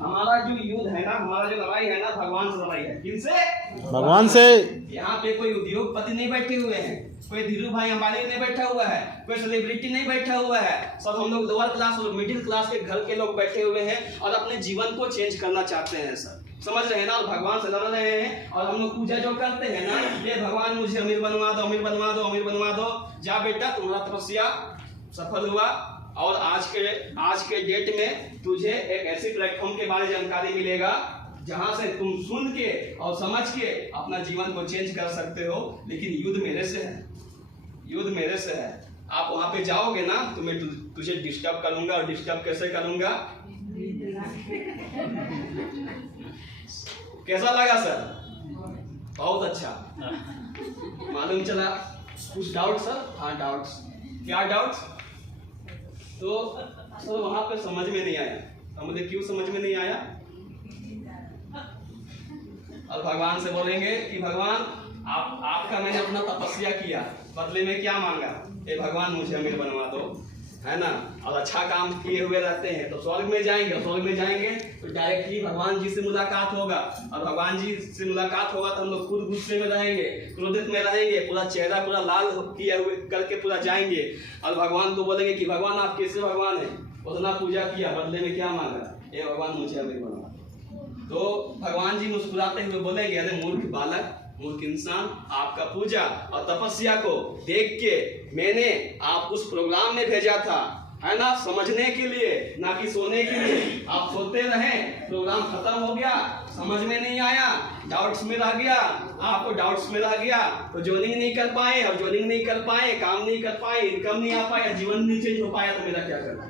हमारा जो युद्ध है ना, हमारा जो लड़ाई है ना, भगवान से लड़ाई है। किनसे? भगवान से। यहाँ पे कोई उद्योगपति नहीं बैठे हुए हैं, कोई धीरू भाई अंबानी नहीं बैठा हुआ है, कोई सेलिब्रिटी नहीं बैठा हुआ है। सब हम लोग लोअर क्लास और मिडिल क्लास के घर के लोग बैठे हुए हैं और अपने जीवन को चेंज करना चाहते हैं सर। समझ रहे हैं ना? और भगवान से लड़ रहे हैं। और हम लोग पूजा जो करते हैं ना, ये भगवान मुझे अमीर बनवा दो, अमीर बनवा दो, अमीर बनवा दो। जा बेटा, तुम्हारा तपस्या सफल हुआ और आज के डेट में तुझे एक ऐसी प्लेटफॉर्म के बारे में जानकारी मिलेगा जहां से तुम सुन के और समझ के अपना जीवन को चेंज कर सकते हो। लेकिन युद्ध मेरे से है, युद्ध मेरे से है। आप वहां पे जाओगे ना तो मैं तुझे डिस्टर्ब करूंगा। और डिस्टर्ब कैसे करूंगा? कैसा लगा सर? बहुत अच्छा। मालूम चला? कुछ डाउट सर? हाँ डाउट्स। क्या डाउट्स? तो सर वहां पे समझ में नहीं आया। तो मुझे क्यों समझ में नहीं आया? और भगवान से बोलेंगे कि भगवान आपका मैंने अपना तपस्या किया, बदले में क्या मांगा? ए भगवान मुझे अमीर बनवा दो, है ना? और अच्छा काम किए हुए रहते हैं तो स्वर्ग में जाएंगे। स्वर्ग में जाएंगे तो डायरेक्टली भगवान जी से मुलाकात होगा। और भगवान जी से मुलाकात होगा तो हम लोग खुद गुस्से में रहेंगे, क्रोधित में रहेंगे, पूरा चेहरा पूरा लाल किए हुए करके पूरा जाएंगे। और भगवान को बोलेंगे कि भगवान आप कैसे भगवान है? उतना पूजा किया, बदले में क्या मांगा? ए भगवान मुझे अमीर बनवा। तो भगवान जी मुस्कुराते हुए बोलेंगे, अरे मूर्ख बालक, मूर्ख इंसान, आपका पूजा और तपस्या को देख के मैंने आप उस प्रोग्राम में भेजा था, है ना, समझने के लिए, ना कि सोने के लिए। आप सोते रहे, प्रोग्राम खत्म हो गया, समझ में नहीं आया, डाउट्स में रह गया, आपको डाउट्स में रह गया तो ज्वाइनिंग नहीं कर पाए। और ज्वाइनिंग नहीं कर पाए, काम नहीं कर पाए, इनकम नहीं आ पाया, जीवन नहीं चेंज हो पाया, तो मेरा क्या करना?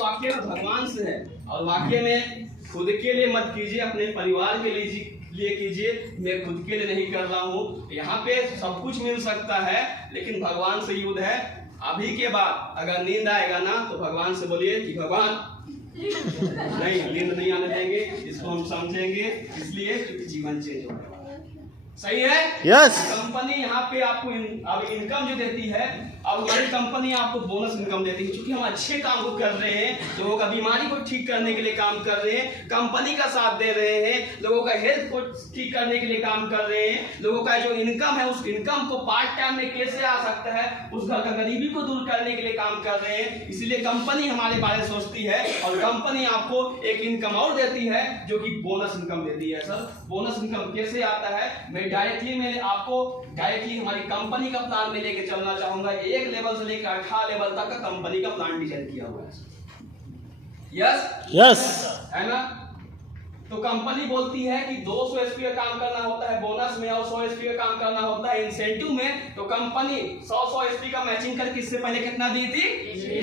वाक्य में भगवान से है। और वाक्य में खुद के लिए मत कीजिए, अपने परिवार के लिए कीजिए। मैं खुद के लिए नहीं कर रहा हूँ। यहाँ पे सब कुछ मिल सकता है, लेकिन भगवान से युद्ध है। अभी के बाद अगर नींद आएगा ना तो भगवान से बोलिए कि भगवान नहीं, नींद नहीं आने देंगे, इसको हम समझेंगे, इसलिए क्योंकि जीवन चेंज होगा। सही है? यस। कंपनी यहाँ पे आपको अब इनकम जो देती है, अब हमारी कंपनी आपको बोनस इनकम देती है, क्योंकि हम अच्छे काम को कर रहे हैं, लोगों का बीमारी को ठीक करने के लिए काम कर रहे हैं, कंपनी का साथ दे रहे हैं, लोगों का हेल्थ को ठीक करने के लिए काम कर रहे हैं, लोगों का जो इनकम है उस इनकम को पार्ट टाइम में कैसे आ सकता है, उस घर का गरीबी को दूर करने के लिए काम कर रहे हैं। इसलिए कंपनी हमारे बारे में सोचती है और कंपनी आपको एक इनकम और देती है जो कि बोनस इनकम देती है। सर बोनस इनकम कैसे आता है? मैं आपको डायरेक्टली हमारी कंपनी का प्लान में लेके चलना चाहूंगा। एक लेवल से लेकर 18 लेवल तक का कंपनी का प्लान डिजाइन किया हुआ है। यस यस, है ना? तो कंपनी बोलती है कि 200 एसपी का काम करना होता है बोनस में और 100 एसपी का काम करना होता है इंसेंटिव में। तो कंपनी 100 एसपी का मैचिंग करके इससे पहले कितना दी थी?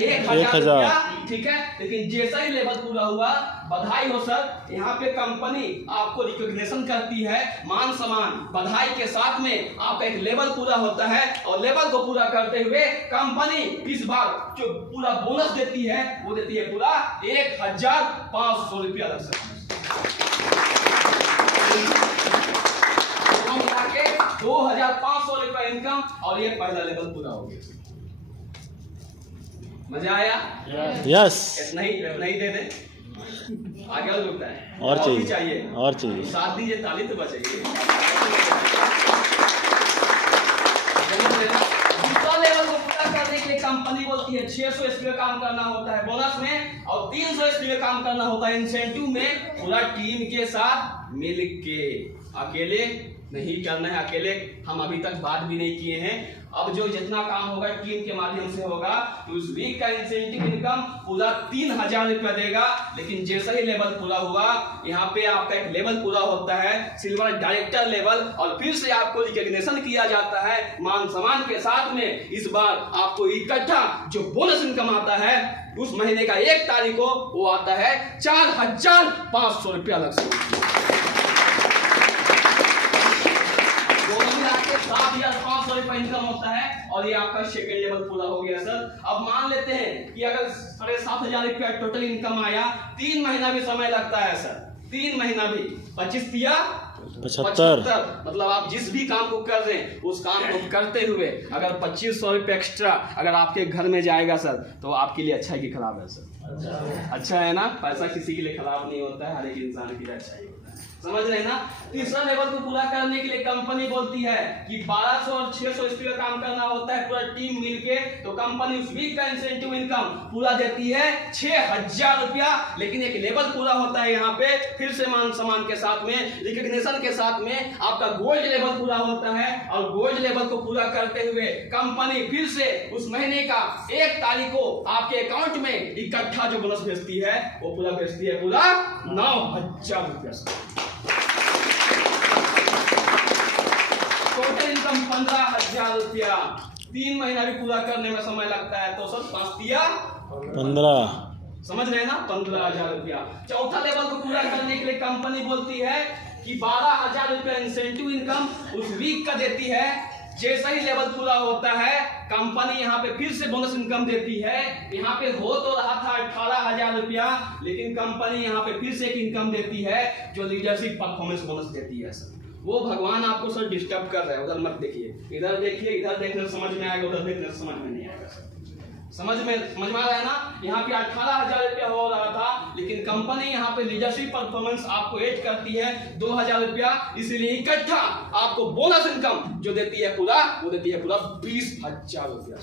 1000 रुपया। ठीक है, लेकिन जैसा ही लेवल पूरा हुआ, बधाई हो सर, यहाँ पे कंपनी आपको रिकॉग्निशन करती है, मान सम्मान बधाई के साथ में आपका एक लेवल पूरा होता है। और लेवल को पूरा करते हुए कंपनी इस बार जो पूरा बोनस देती है वो देती है पूरा 1500 रुपया लग सकता है। 2500 रुपया इनकम और ये पहला लेवल पूरा हो गया। मजा आया? यस। इतना ही दे दे, आगे और रुकता है और चाहिए और चाहिए। साथ दीजिए, ताली तो बचेगी। दूसरा लेवल को पूरा करने के लिए कंपनी बोलती है 600 एसपी का काम करना होता है बोनस में और 300 एसपी का काम करना होता है इंसेंटिव में, पूरा टीम के साथ मिल के। अकेले नहीं करना है, अकेले हम अभी तक बात भी नहीं किए हैं। अब जो जितना काम होगा टीम के माध्यम से होगा, तो उस वीक का इंसेंटिव इनकम पूरा 3000 रुपया देगा। लेकिन जैसा ही लेवल पूरा हुआ, यहाँ पे आपका एक लेवल पूरा होता है सिल्वर डायरेक्टर लेवल, और फिर से आपको रिकॉग्निशन किया जाता है मान सम्मान के साथ में। इस बार आपको इकट्ठा जो बोनस इनकम आता है उस महीने का 1 तारीख को वो आता है 4500 रुपया लग सकता है। 7500 रुपया इनकम होता है और ये आपका सेकंड लेवल पूरा हो गया सर। अब मान लेते हैं कि अगर 7500 रुपया टोटल इनकम आया, 3 महीना भी समय लगता है सर, 3 महीना भी, 25 तिया 75। मतलब आप जिस भी काम को कर रहे हैं उस काम को करते हुए अगर 2500 रुपये एक्स्ट्रा अगर आपके घर में जाएगा सर, तो आपके लिए अच्छा है कि खराब है सर? अच्छा है ना। पैसा किसी के लिए खराब नहीं होता है, हर एक इंसान के लिए अच्छा ही होता है। समझ रहे हैं ना। तीसरा लेवल को पूरा करने के लिए कंपनी बोलती है कि 1200 और 600 स्पीड का काम करना होता है पूरा टीम मिलके, तो कंपनी उस वीक का इंसेंटिव इनकम पूरा देती है 6000 रुपया। लेकिन एक लेवल पूरा होता है यहाँ पे फिर से मान सम्मान के साथ में, रिकॉग्निशन के साथ में आपका गोल्ड लेवल पूरा होता है, और गोल्ड लेवल को पूरा करते हुए कंपनी फिर से उस महीने का 1 तारीख को आपके अकाउंट में इकट्ठा जो बोनस भेजती है वो पूरा भेजती है पूरा 9000 रुपया। टोटल इनकम 15000 रुपया। 3 महीना भी पूरा करने में समय लगता है, तो सर 5 दिया 15। समझ रहे हैं ना, 15000 रुपया। चौथा लेवल को पूरा करने के लिए कंपनी बोलती है कि 12000 रुपया इंसेंटिव इनकम उस वीक का देती है। जैसा ही लेवल पूरा होता है कंपनी यहाँ पे फिर से बोनस इनकम देती है। यहाँ पे हो तो रहा था 18000 रुपया, लेकिन कंपनी यहाँ पे फिर से एक इनकम देती है जो लीडरशिप परफॉर्मेंस बोनस देती है सर। वो भगवान आपको सर डिस्टर्ब कर रहे हैं, उधर मत देखिए, इधर देखिए। इधर देखने समझ में आएगा, उधर देखने समझ में नहीं आएगा सर। समझ में आ रहा है ना। यहाँ पे 18000 रुपया हो रहा था, लेकिन कंपनी यहाँ पे लीडरशिप परफॉर्मेंस आपको ऐड करती है 2000 रुपया। इसलिए इकट्ठा आपको बोनस इनकम जो देती है पूरा, वो देती है पूरा 20000 रुपया।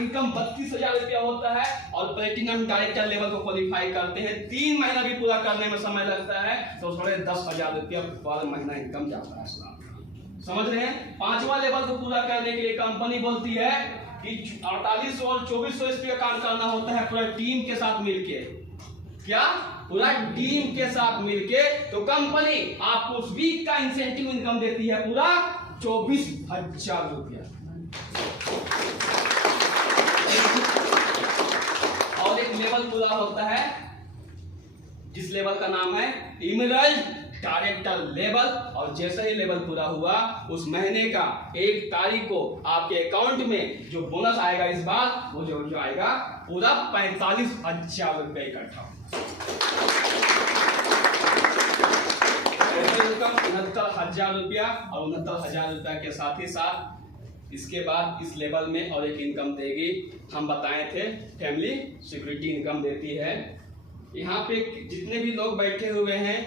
इनकम 32000 रुपया होता है, और प्लेटिनम डायरेक्टर लेवल को क्वालिफाई करते हैं। 3 महीना भी पूरा करने में समय लगता है, तो थोड़े 10000 रुपया पर महीना इनकम जाता है। समझ रहे हैं। 5वां लेवल को पूरा करने के लिए कंपनी बोलती है कि 4800 और 2400 स्पीड का काम करना होता है पूरा टीम के साथ मिलके। क्या? पूरा टीम के साथ मिलके। तो कंपनी आपको उस वीक का इंसेंटिव इनकम देती है पूरा 24000 रुपया। और एक लेवल पूरा होता है जिस लेवल का नाम है इमरल्ड डायरेक्टर लेवल, और जैसा ही लेवल पूरा हुआ उस महीने का 1 तारीख को आपके अकाउंट में जो बोनस आएगा इस बार, वो जो आएगा पूरा 45000 रुपया इकट्ठा। 69000 रुपया, और 69000 रुपया के साथ ही साथ इसके बाद इस लेवल में और एक इनकम देगी। हम बताए थे फैमिली सिक्योरिटी इनकम देती है। यहाँ पे जितने भी लोग बैठे हुए हैं,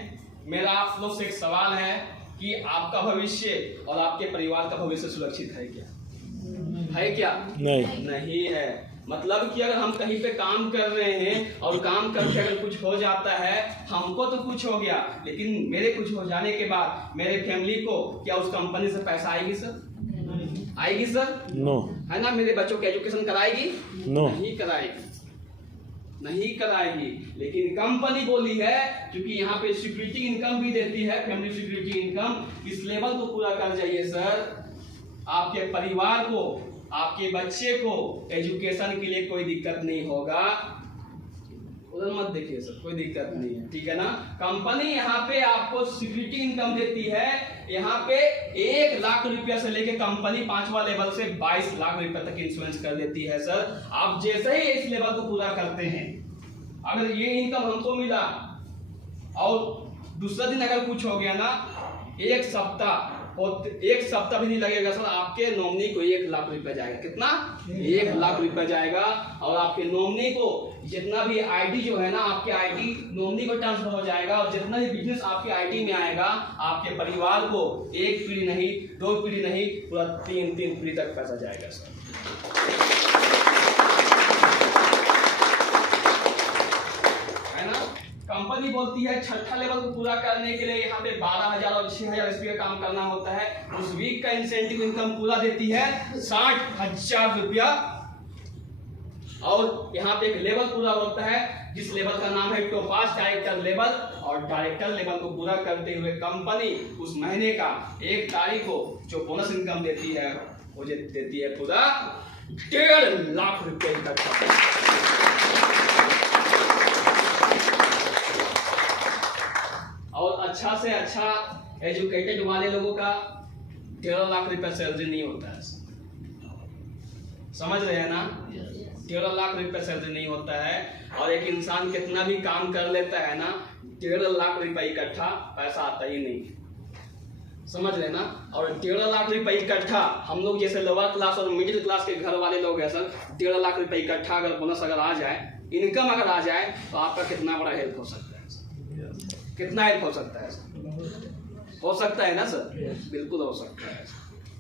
मेरा आप लोग से एक सवाल है कि आपका भविष्य और आपके परिवार का भविष्य सुरक्षित है क्या? है क्या? नहीं है। मतलब कि अगर हम कहीं पे काम कर रहे हैं और काम करके अगर कुछ हो जाता है, हमको तो कुछ हो गया, लेकिन मेरे कुछ हो जाने के बाद मेरे फैमिली को क्या उस कंपनी से पैसा आएगी सर? आएगी सर? नो। है ना। मेरे बच्चों की एजुकेशन कराएगी? नो। नहीं कराएगी, नहीं कराएगी। लेकिन कंपनी बोली है क्योंकि यहाँ पे सिक्योरिटी इनकम भी देती है, फैमिली सिक्योरिटी इनकम। इस लेवल को पूरा कर जाइए सर, आपके परिवार को, आपके बच्चे को एजुकेशन के लिए कोई दिक्कत नहीं होगा। उधर मत देखिए सर, कोई दिक्कत नहीं है, ठीक है ना। कंपनी यहाँ पे आपको सिक्योरिटी इनकम देती है। यहाँ पे 1 लाख रुपया से लेके कंपनी 5वां लेवल से 22 लाख रुपया तक इंश्योरेंस कर देती है सर। आप जैसे ही इस लेवल को पूरा करते हैं, अगर ये इनकम हमको मिला और दूसरा दिन अगर कुछ हो गया ना, 1 सप्ताह भी नहीं लगेगा सर, आपके नॉमिनी को 1 लाख रुपया जाएगा। कितना? 1 लाख रुपया जाएगा। और आपके नॉमिनी को जितना भी आईडी जो है ना, आपके आईडी नॉमिनी को ट्रांसफर हो जाएगा, और जितना भी बिजनेस आपके आईडी में आएगा, आपके परिवार को 1 पीढ़ी नहीं, 2 पीढ़ी नहीं, पूरा 3 पीढ़ी तक पैसा जाएगा सर। कंपनी बोलती है 6ठा लेवल को पूरा करने के लिए यहाँ पे 12000 और 6000 स्पीड का काम करना होता है। उस वीक का इंसेंटिव इनकम पूरा देती है 60000 रुपया। और यहाँ पे एक लेवल पूरा होता है जिस लेवल का नाम है टोपाज डायरेक्टर लेवल, और डायरेक्टर लेवल को पूरा करते हुए कंपनी उस महीने का 1 तारीख को जो बोनस इनकम देती है वो देती है पूरा 1.5 लाख रुपए तक। और अच्छा से अच्छा एजुकेटेड वाले लोगों का 1.5 लाख रुपया सैलरी नहीं होता है। समझ रहे हैं ना? 13 लाख रुपए सैलरी नहीं होता है। और एक इंसान कितना भी काम कर लेता है ना, 13 लाख रुपए इकट्ठा पैसा आता ही नहीं, समझ रहे ना? और 13 लाख रुपए इकट्ठा हम लोग जैसे लोअर क्लास और मिडिल क्लास के घर वाले लोग हैं सर, 13 लाख रुपए इकट्ठा अगर बोनस अगर आ जाए, इनकम अगर आ जाए, तो आपका कितना बड़ा हेल्प हो सकता है सर? कितना हेल्प हो सकता है सर? हो सकता है ना सर? बिल्कुल हो सकता है,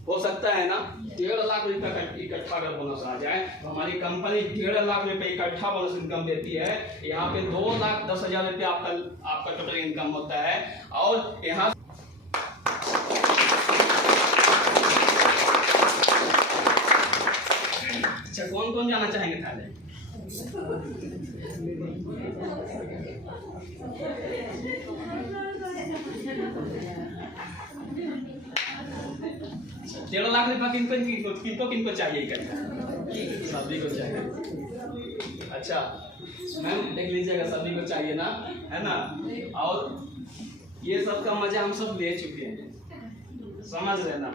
हो सकता है ना? 13 लाख रुपए इकट्ठा अगर बोनस आ जाए, तो हमारी कंपनी 13 लाख रुपए इकट्ठा बोनस इनकम देती है। यहाँ पे 2,10,000 रुपये आपका टोटल इनकम होता है। और यहाँ अच्छा, कौन कौन जाना चाहेंगे थाईलैंड? अच्छा, 13 लाख रुपया किनको चाहिए इकट्ठा? सभी को चाहिए। अच्छा मैम देख लीजिएगा, सभी को चाहिए ना, है ना? और ये सब का मजा हम सब ले चुके हैं, समझ रहे ना?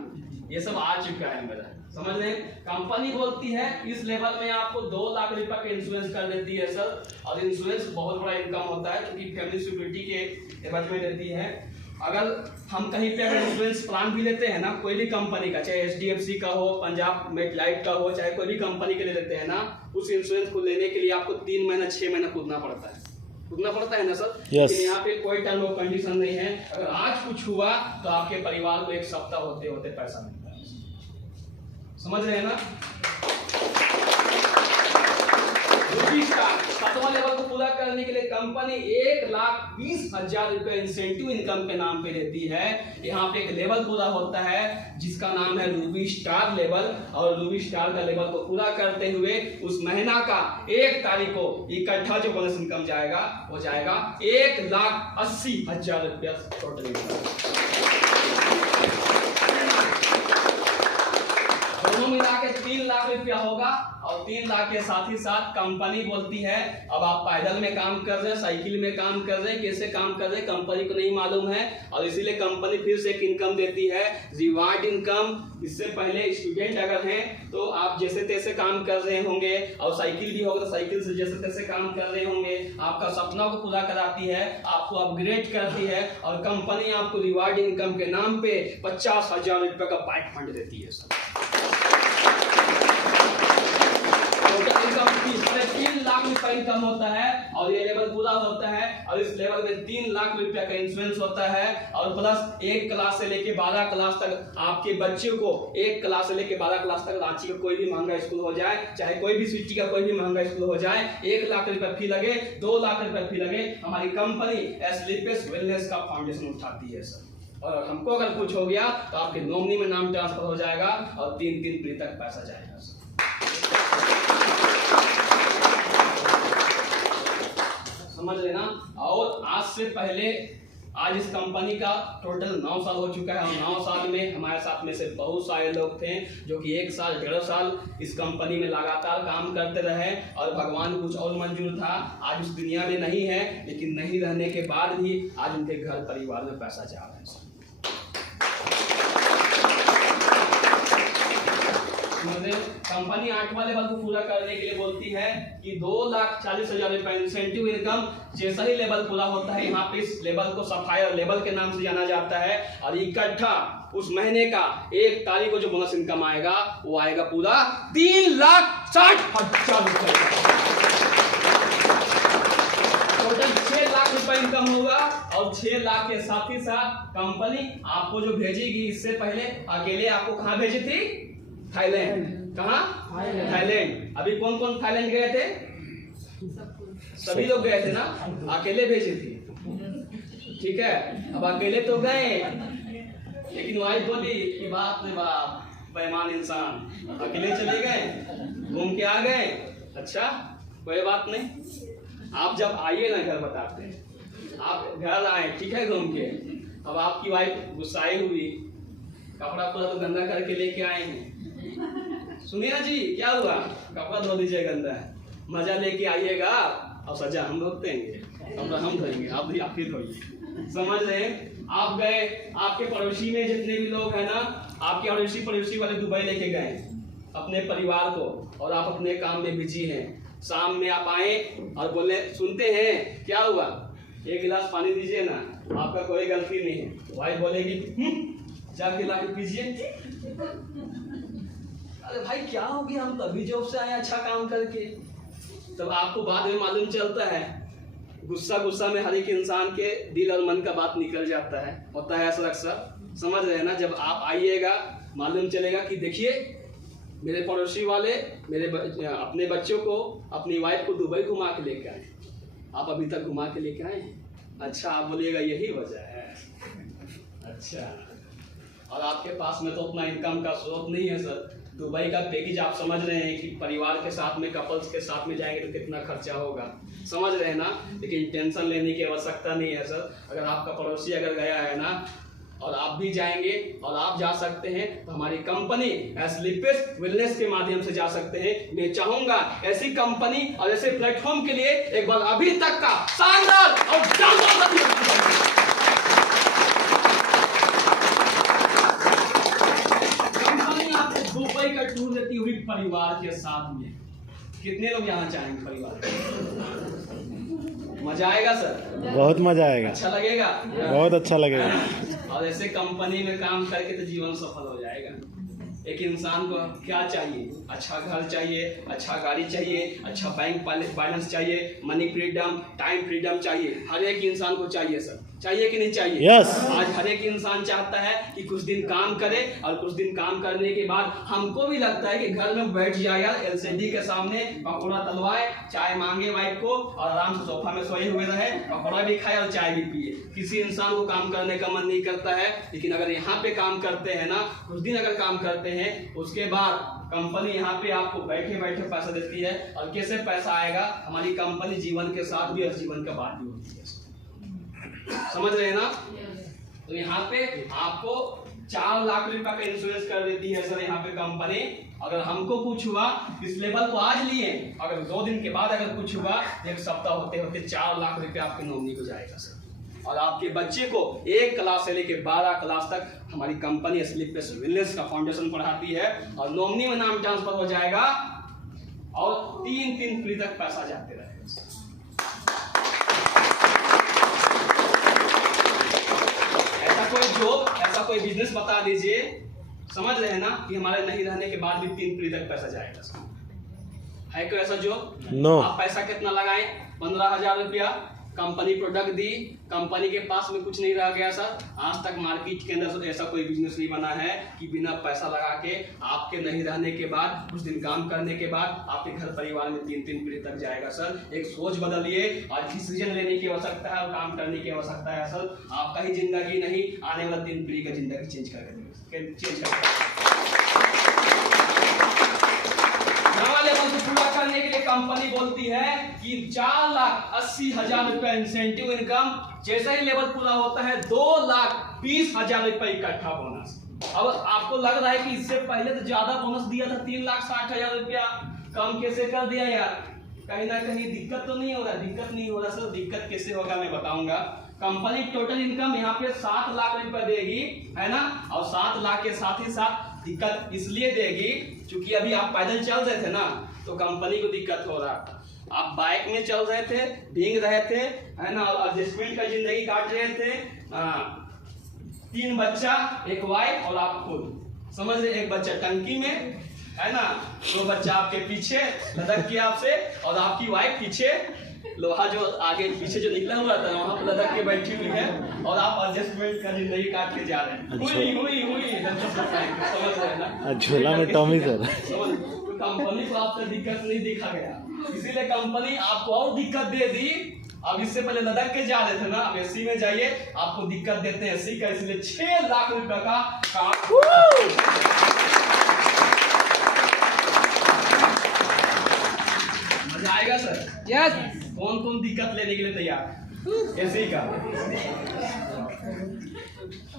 ये सब आ चुका है मेरा, समझ रहे? कंपनी बोलती है इस लेवल में आपको 2 लाख रुपए का इंश्योरेंस कर देती है सर। और इंश्योरेंस बहुत बड़ा इनकम होता है, क्योंकि फैमिली सिक्योरिटी के एवज में देती है। अगर हम कहीं पे अगर इंश्योरेंस प्लान भी लेते हैं ना, कोई भी कंपनी का, चाहे HDFC का हो, पंजाब मेटलाइफ का हो, चाहे कोई भी कंपनी के ले लेते हैं ना, उस इंश्योरेंस को लेने के लिए आपको 3 महीना 6 महीना कूदना पड़ता है, कूदना पड़ता है ना सर? Yes. लेकिन यहाँ पे कोई टर्म ऑफ कंडीशन नहीं है। अगर आज कुछ हुआ तो आपके परिवार को 1 सप्ताह होते होते पैसा मिलता है, समझ रहे हैं ना? सातवां लेवल को पूरा करने के लिए कंपनी 1,20,000 रुपए इंसेंटिव इनकम के नाम पे देती है। यहाँ पे एक लेवल पूरा होता है जिसका नाम है रूबी स्टार लेवल। और रूबी स्टार का लेवल को पूरा करते हुए उस महीना का 1 तारीख को इकट्ठा जो बोनस इनकम जाएगा, वो जाएगा 1,80,000 रुपया टोटल इनकम। दोनों मिला के 3 लाख रुपया होगा। और 3 लाख के साथ ही साथ कंपनी बोलती है अब आप पैदल में काम कर रहे हैं, साइकिल में काम कर रहे हैं, कैसे काम कर रहे हैं कंपनी को नहीं मालूम है। और इसीलिए कंपनी फिर से एक इनकम देती है, रिवार्ड इनकम। इससे पहले स्टूडेंट अगर हैं तो आप जैसे तैसे काम कर रहे होंगे, और साइकिल भी होगा तो साइकिल से जैसे तैसे काम कर रहे होंगे। आपका सपना को पूरा कराती है, आपको अपग्रेड करती है, और कंपनी आपको रिवार्ड इनकम के नाम पे 50,000 रुपये का बाइक फंड देती है सर। इनकम 3 लाख रुपया इनकम होता है। और ये लेवल पूरा होता है, और इस लेवल में 3 लाख रुपया का इंश्योरेंस होता है। और प्लस 1 क्लास से लेके 12 क्लास तक आपके बच्चे को, 1 क्लास से लेके 12 क्लास तक रांची का कोई भी महंगा स्कूल हो जाए, चाहे कोई भी सिटी का कोई भी महंगा स्कूल हो जाए, 1 लाख रुपया फी लगे, 2 लाख रुपया फी लगे, हमारी कंपनी एस्लीपियस वेलनेस का फाउंडेशन उठाती है सर। और हमको अगर कुछ हो गया तो आपके नॉमिनी में नाम ट्रांसफर हो जाएगा, और 3 पीढ़ी तक पैसा जाएगा सर। समझ लेना। और आज से पहले, आज इस कंपनी का टोटल 9 साल हो चुका है, और 9 साल में हमारे साथ में से बहुत सारे लोग थे जो कि 1 साल 1.5 साल इस कंपनी में लगातार काम करते रहे, और भगवान को कुछ और मंजूर था। आज उस दुनिया में नहीं है, लेकिन नहीं रहने के बाद भी आज उनके घर परिवार में पैसा जा रहा है। कंपनी 8वां लेवल को पूरा करने के लिए बोलती है कि 2,40,000 रुपए इंसेंटिव इनकम। जैसा ही लेवल पूरा होता है, यहाँ पे इस लेवल को सफायर लेवल के नाम से जाना जाता है। और इकट्ठा उस महीने का 1 तारीख को जो बोनस इनकम आएगा, वो आएगा पूरा 3,60,000 रुपए। टोटल 6 लाख रुपए इनकम होगा। और 6 लाख के साथ ही साथ कंपनी आपको जो भेजेगी, इससे पहले अकेले आपको कहाँ भेजी थी? थाईलैंड। कहाँ? थाईलैंड। अभी कौन कौन थाईलैंड गए थे? सभी लोग गए थे ना, अकेले भेजी थी, ठीक है? अब अकेले तो गए, लेकिन वाइफ बोली कि बाप रे बाप, बेईमान इंसान, अकेले चले गए, घूम के आ गए। अच्छा कोई बात नहीं, आप जब आइए ना घर बताते हैं। आप घर आए, ठीक है, घूम के। अब आपकी वाइफ गुस्साई हुई, कपड़ा पूरा तो गंदा करके लेके आए हैं। सुनिए ना जी, क्या हुआ? कपड़ा धो दीजिए, गंदा है, मजा लेके आइएगा, और सजा हम लोग देंगे, कपड़ा हम धोएंगे, आप ही धोइए। समझ रहे हैं? आप गए, आपके पड़ोसी में जितने भी लोग हैं ना, आपके पड़ोसी वाले दुबई लेके गए, अपने परिवार को और आप अपने काम में बिजी हैं। शाम में आप आए और बोले सुनते हैं क्या हुआ, एक गिलास पानी दीजिए ना, आपका कोई गलती नहीं है। वाइफ बोलेगी जाके ला के पीजिए। अरे भाई क्या हो गया, हम तभी जॉब से आए अच्छा काम करके। तब आपको बाद में मालूम चलता है, गुस्सा में हर एक इंसान के दिल और मन का बात निकल जाता है, होता है ऐसा अक्सर, समझ रहे हैं ना। जब आप आइएगा मालूम चलेगा कि देखिए मेरे पड़ोसी वाले अपने बच्चों को, अपनी वाइफ को दुबई घुमा के लेके आए, आप अभी तक घुमा के लेके आए। अच्छा, आप बोलिएगा यही वजह है। अच्छा, और आपके पास में तो उतना इनकम का स्रोत नहीं है सर। दुबई का पैकेज आप समझ रहे हैं कि परिवार के साथ में, कपल्स के साथ में जाएंगे तो कितना खर्चा होगा, समझ रहे हैं ना। लेकिन टेंशन लेने की आवश्यकता नहीं है सर। अगर आपका पड़ोसी अगर गया है ना और आप भी जाएंगे और आप जा सकते हैं तो हमारी कंपनी स्लीपेस्ट वेलनेस के माध्यम से जा सकते हैं। मैं चाहूंगा ऐसी कंपनी और ऐसे प्लेटफॉर्म के लिए एक बार अभी तक का शानदार और कंपनी आपको दुबई का टूर देती हुई परिवार के साथ में। कितने लोग यहाँ चाहेंगे परिवार? मजा आएगा सर, बहुत मजा आएगा, अच्छा लगेगा, बहुत अच्छा लगेगा। और ऐसे कंपनी में काम करके तो जीवन सफल हो जाएगा। एक इंसान को क्या चाहिए? अच्छा घर चाहिए, अच्छा गाड़ी चाहिए, अच्छा बैंक बैलेंस चाहिए, मनी फ्रीडम, टाइम फ्रीडम चाहिए। हर एक इंसान को चाहिए सर, चाहिए कि नहीं चाहिए? Yes. आज हर एक इंसान चाहता है कि कुछ दिन काम करे और कुछ दिन काम करने के बाद हमको भी लगता है कि घर में बैठ जाए यार, एलसीडी के सामने पकौड़ा तलवाए, चाय मांगे वाइफ को और आराम से सोफा में सोए हुए रहे, पकौड़ा भी खाए और चाय भी पिए। किसी इंसान को काम करने का मन नहीं करता है। लेकिन अगर यहाँ पे काम करते हैं ना, कुछ दिन अगर काम करते हैं, उसके बाद कंपनी यहाँ पे आपको बैठे बैठे पैसा देती है। और कैसे पैसा आएगा? हमारी कंपनी जीवन के साथ भी और जीवन के बाद भी होती है, समझ रहे हैं ना। तो यहाँ पे आपको 4 लाख रुपए का इंश्योरेंस कर देती है सर यहाँ पे कंपनी। अगर हमको कुछ हुआ, इस लेवल को आज लिए, अगर 2 दिन के बाद अगर कुछ हुआ, 1 सप्ताह होते होते 4 लाख रुपए आपके नॉमिनी को जाएगा सर। और आपके बच्चे को 1 क्लास से लेकर 12 क्लास तक हमारी कंपनी स्लीपलेस वेलनेस का फाउंडेशन पढ़ाती है और नॉमिनी में नाम ट्रांसफर हो जाएगा और 3 पीढ़ी तक पैसा जाते रहेगा। ऐसा कोई बिजनेस बता दीजिए, समझ रहे हैं ना, कि हमारे नहीं रहने के बाद भी 3 पीढ़ी तक पैसा जाएगा। है कोई ऐसा जॉब? नो। आप पैसा कितना लगाएं? 15,000 रुपया, कंपनी प्रोडक्ट दी, कंपनी के पास में कुछ नहीं रह गया सर। आज तक मार्केट के अंदर ऐसा कोई बिजनेस नहीं बना है कि बिना पैसा लगा के आपके नहीं रहने के बाद, कुछ दिन काम करने के बाद आपके घर परिवार में 3 पीढ़ी तक जाएगा सर। एक सोच बदलिए और डिसीजन लेने की आवश्यकता है और काम करने की आवश्यकता है सर। आपका ही जिंदगी नहीं, आने वाला 3 पीढ़ी का जिंदगी चेंज कर पूरा करने के लिए कंपनी बोलती है कि 4,80,000 रुपए इंसेंटिव इनकम, जैसा ही लेवल पूरा होता है 2,20,000 रुपए इकट्ठा बोनस। अब आपको लग रहा है कि इससे पहले तो ज्यादा बोनस दिया था, 3,60,000 रुपया, कम कैसे कर दिया यार? कहीं ना कहीं दिक्कत तो नहीं हो रहा? दिक्कत नहीं हो रहा सर। दिक्कत कैसे होगा मैं बताऊंगा। कंपनी टोटल इनकम यहाँ पे 7 लाख रुपए देगी, है ना, और 7 लाख के साथ ही साथ दिक्कत इसलिए देगी क्योंकि अभी आप पैदल चल रहे थे ना, तो कंपनी को दिक्कत हो रहा था। आप बाइक में चल रहे थे, भीग रहे थे, है ना, और एडजस्टमेंट का जिंदगी काट रहे थे। 3 बच्चा, 1 वाइफ और आप खुद, समझ रहे। 1 बच्चा टंकी में, है ना, 2 बच्चा आपके पीछे लदक के आपसे, और आपकी वाइफ पीछे लोहा जो आगे पीछे जो निकला हुआ था वहां पर लदक के बैठी हुई है, और आप एडजस्टमेंट का जिंदगी काट के जा रहे हैं। हुई समझ रहे हैं ना। झोला में टॉमी सर। कंपनी को आपसे दिक्कत नहीं दिखा गया, इसीलिए कंपनी आपको और दिक्कत दे दी। अब इससे पहले लदक के जा रहे थे ना, अब एसी में जाइए, आपको दिक्कत देते हैं एसी का, इसलिए 6 लाख रुपए का मजा आएगा सर? यस। कौन कौन दिक्कत लेने के लिए तैयार? एसी का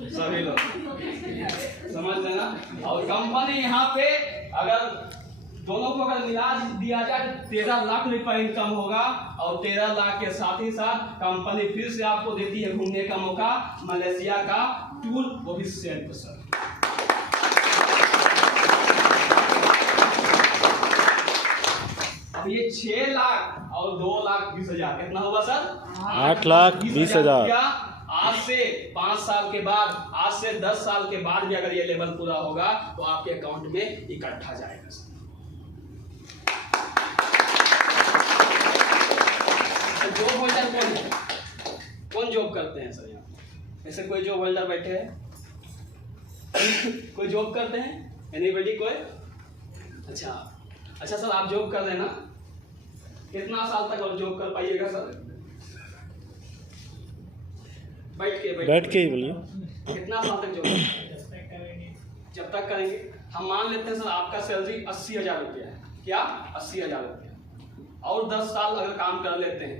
सभी लोग, समझ लेना। और कंपनी यहाँ पे अगर दोनों को अगर मिला दिया जाए 13 लाख रुपए इनकम होगा, और 13 लाख के साथ ही साथ कंपनी फिर से आपको देती है घूमने का मौका, मलेशिया का टूर, वो भी सेल्फ सर। ये 6 लाख और 2,20,000 कितना होगा सर? 8,20,000। आज से 5 साल के बाद, आज से 10 साल के बाद भी अगर ये लेवल पूरा होगा तो आपके अकाउंट में इकट्ठा जाएगा सर। जॉब होल्डर कौन है? कौन जॉब करते हैं सर यहाँ? ऐसे कोई जॉब होल्डर बैठे हैं? कोई जॉब करते हैं? एनीबॉडी कोई? अच्छा सर, आप जॉब कर रहे हैं ना? कितना साल तक और जॉब कर पाइएगा सर? बैठ के ही बोलिए। कितना साल तक जॉब? जब तक करेंगे। हम मान लेते हैं सर आपका सैलरी 80,000 रुपया है। क्या? 80,000 रुपया। और 10 साल अगर काम कर लेते हैं,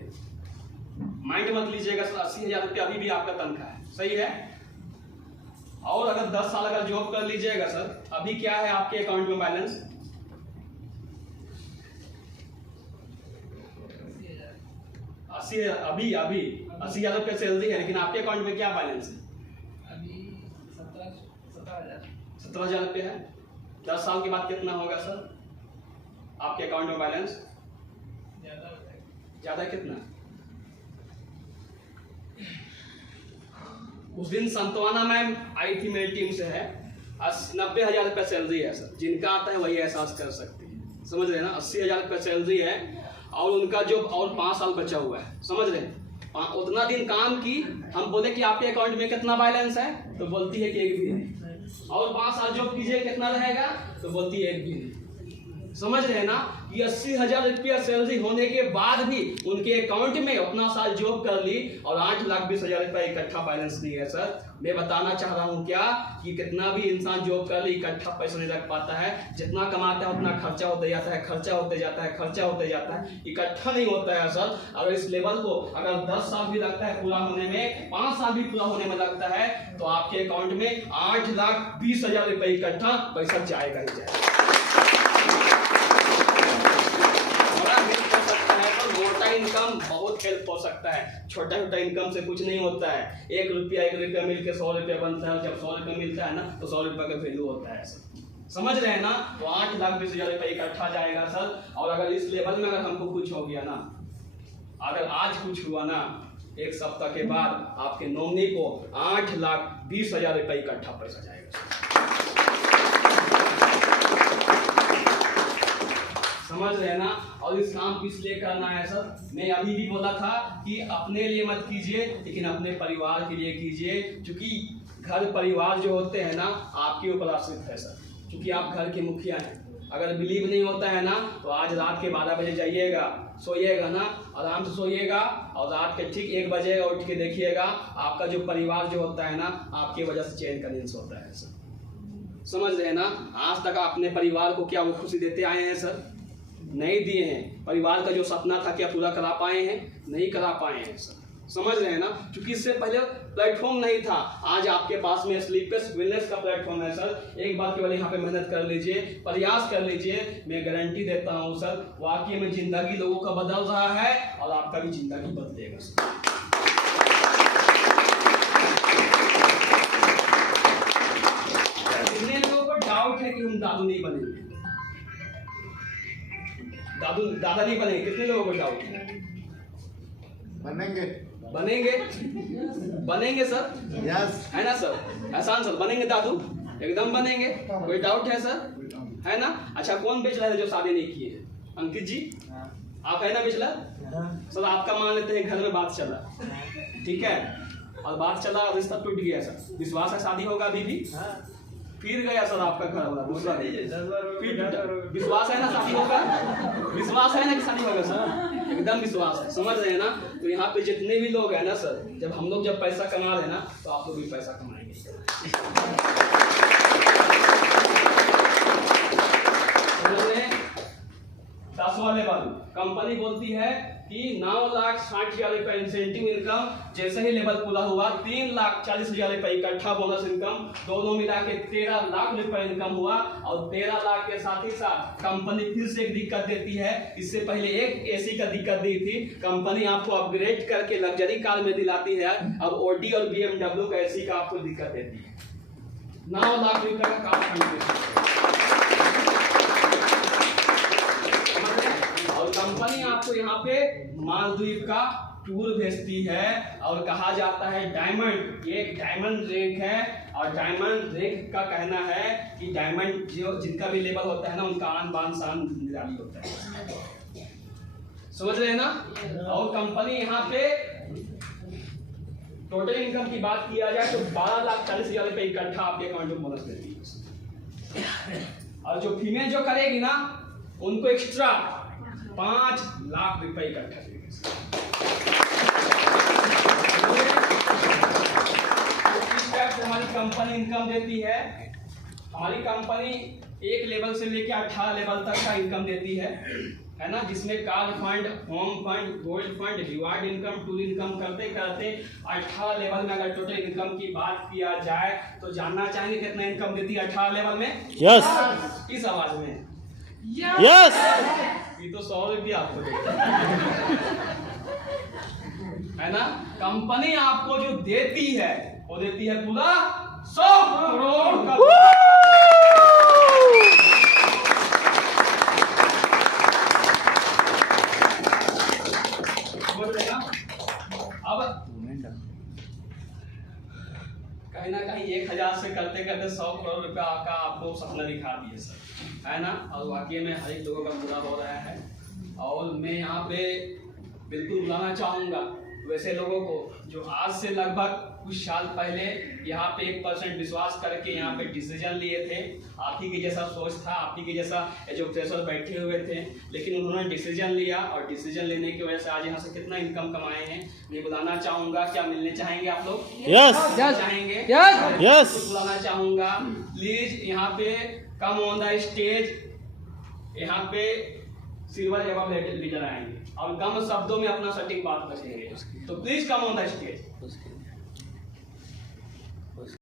माइंड मत लीजिएगा सर, 80,000 रुपया अभी भी आपका तनख्वाह है, सही है? और अगर 10 साल अगर जॉब कर लीजिएगा सर, अभी क्या है आपके अकाउंट में बैलेंस? 80,000। अभी 80,000 रुपया सैलरी है, लेकिन आपके अकाउंट में क्या बैलेंस है? अभी 17,000 रुपया है। 10 साल के बाद कितना होगा सर आपके अकाउंट में बैलेंस? ज्यादा कितना? उस दिन संतवाना मैम आई थी, मेरी टीम से है। 90,000 रुपया सैलरी है सर। जिनका आता है वही एहसास कर सकती है, समझ रहे हैं ना? 80,000 रुपया सैलरी है और उनका जो और 5 साल बचा हुआ है, समझ रहे हैं? उतना दिन काम की, हम बोले कि आपके अकाउंट में कितना बैलेंस है, तो बोलती है कि 1 भी नहीं। और 5 साल जॉब कीजिए, कितना रहेगा, तो बोलती है 1 भी नहीं। समझ रहे हैं ना? ये 80,000 रुपया सैलरी होने के बाद भी उनके अकाउंट में अपना साल जॉब कर ली और 8,20,000 रुपया इकट्ठा बैलेंस नहीं है सर। मैं बताना चाह रहा हूँ क्या कि कितना भी इंसान जॉब कर ली, इकट्ठा पैसा नहीं रख पाता है। जितना कमाता है उतना खर्चा होते जाता है, खर्चा होते जाता है, खर्चा होते जाता है, इकट्ठा नहीं होता है सर। अगर इस लेवल को अगर 10 साल भी लगता है पूरा होने में, 5 साल भी पूरा होने में लगता है, तो आपके अकाउंट में 8,20,000 रुपये इकट्ठा पैसा जाएगा ही जाएगा। मोटा इनकम बहुत हेल्प हो सकता है, छोटा छोटा इनकम से कुछ नहीं होता है। 1 रुपया मिलकर 100 रुपया बनता है। जब 100 रुपया मिलता है ना, तो 100 रुपया का वैल्यू होता है सर। समझ रहे हैं ना? तो 8,20,000 रुपया इकट्ठा जाएगा सर। और अगर इस लेवल में अगर हमको कुछ हो गया ना, अगर आज कुछ हुआ ना, 1 सप्ताह के बाद आपके नॉमिनी को 8,20,000 रुपया इकट्ठा पैसा जाएगा। समझ रहे हैं ना? और इस काम को इसलिए करना है सर, मैं अभी भी बोला था कि अपने लिए मत कीजिए, लेकिन अपने परिवार के लिए कीजिए। क्योंकि घर परिवार जो होते हैं ना, आपके ऊपर आश्रित है सर। क्योंकि आप घर के मुखिया हैं। अगर बिलीव नहीं होता है ना, तो आज रात के 12 बजे जाइएगा, सोइएगा ना, आराम से सोइएगा और रात के ठीक 1 बजे उठ के देखिएगा, आपका जो परिवार जो होता है ना, आपकी वजह से चैन का नींद सोता है सर। समझ रहे हैं ना? आज तक अपने परिवार को क्या वो खुशी देते आए हैं सर? नहीं दिए हैं। परिवार का जो सपना था क्या पूरा करा पाए हैं? नहीं करा पाए हैं सर। समझ रहे हैं ना? क्योंकि इससे पहले प्लेटफॉर्म नहीं था। आज आपके पास में स्लीपलेस वेलनेस का प्लेटफॉर्म है सर। एक बार केवल यहाँ पे मेहनत कर लीजिए, प्रयास कर लीजिए, मैं गारंटी देता हूँ सर, वाकई में जिंदगी लोगों का बदल रहा है और आपका भी जिंदगी बदलेगा सर। कितने लोगों को डाउट है कि हम दादू नहीं बनेंगे? दादा नहीं बनेंगे? कितने लोगों को डाउट है? बनेंगे सर, यस है ना सर? एहसान सर, बनेंगे दादू, एकदम बनेंगे। कोई डाउट है सर? है ना? अच्छा, कौन बेचला है जो शादी नहीं किए? अंकित जी, आप है ना बेचला सर? आपका मान लेते हैं घर में बात चला, ठीक है, और बात चला, रिश्ता टूट गया सर, विश्वास है शादी होगा अभी भी? फिर गया सर आपका घर वाला दूसरा, फिर विश्वास है ना शादी होगा? विश्वास है ना कि शादी होगा सर? एकदम विश्वास है। समझ रहे हैं ना? तो यहाँ पे जितने भी लोग हैं ना सर, जब हम लोग जब पैसा कमा रहे हैं ना, तो आप लोग भी पैसा कमाएंगे। 10वां लेवल, कंपनी बोलती है कि 9,60,000 रुपया इंसेंटिव इनकम, जैसे ही लेवल पूरा हुआ 3,40,000 रुपया इकट्ठा बोनस इनकम, दोनों मिला के 13 लाख रुपया इनकम हुआ। और 13 लाख के साथ ही साथ कंपनी फिर से एक दिक्कत देती है। इससे पहले एक एसी का दिक्कत दी थी, कंपनी आपको अपग्रेड करके लग्जरी कार में दिलाती है। अब ओडी और BMW का एसी का आपको दिक्कत देती है। 9 लाख रुपया का कार। और मालदीव का टूर भेजती है और कहा जाता है डायमंड, ये एक डायमंड रैंक है। और डायमंड रैंक का कहना है कि डायमंड जो जिनका भी लेवल होता है ना, उनका आन बान शान निराली होता है। समझ रहे हैं ना। और कंपनी यहाँ पे टोटल इनकम की बात किया जाए तो 12,40,000 रुपये इकट्ठा आपके अकाउंट में बोनस देती है। और जो फीमेल जो करेगी ना, उनको एक्स्ट्रा 5 लाख रुपए इकट्ठा देगी। इस टाइप से हमारी कंपनी इनकम देती है। हमारी कंपनी एक लेवल से लेकर 18 लेवल तक का इनकम देती है ना, जिसमें car fund, home fund, gold fund, reward income, tour income करते करते 18 लेवल में अगर टोटल इनकम की बात किया जाए तो जानना चाहेंगे कितना इनकम देती है 18 लेवल में? यस। किस आवाज में? यस। ये तो 100 रुपये आपको देती है ना। कंपनी आपको जो देती है वो देती है पूरा 100 करोड़ का। अब कहीं ना कहीं 1,000 से करते करते 100 करोड़ रुपया का आपको सपना दिखा दिए सर, है ना। और वाकई में हर एक लोगों का बुरा हो रहा है। और मैं यहाँ पे बिल्कुल बुलाना चाहूँगा वैसे लोगों को जो आज से लगभग कुछ साल पहले यहाँ पे 1% विश्वास करके यहाँ पे डिसीजन लिए थे। आप ही के जैसा सोच था, आप ही के जैसा जो प्रेशर बैठे हुए थे, लेकिन उन्होंने डिसीजन लिया और डिसीजन लेने की वजह से आज यहाँ से कितना इनकम कमाए हैं। मैं बुलाना चाहूँगा, क्या मिलने चाहेंगे आप लोग? यस। चाहेंगे? यस। बुलाना चाहूँगा प्लीज। यहाँ पे कम ऑन द स्टेज, यहाँ पे सिल्वर एवं लीडर आएंगे और कम शब्दों में अपना सटीक बात रखेंगे। तो please come on the stage.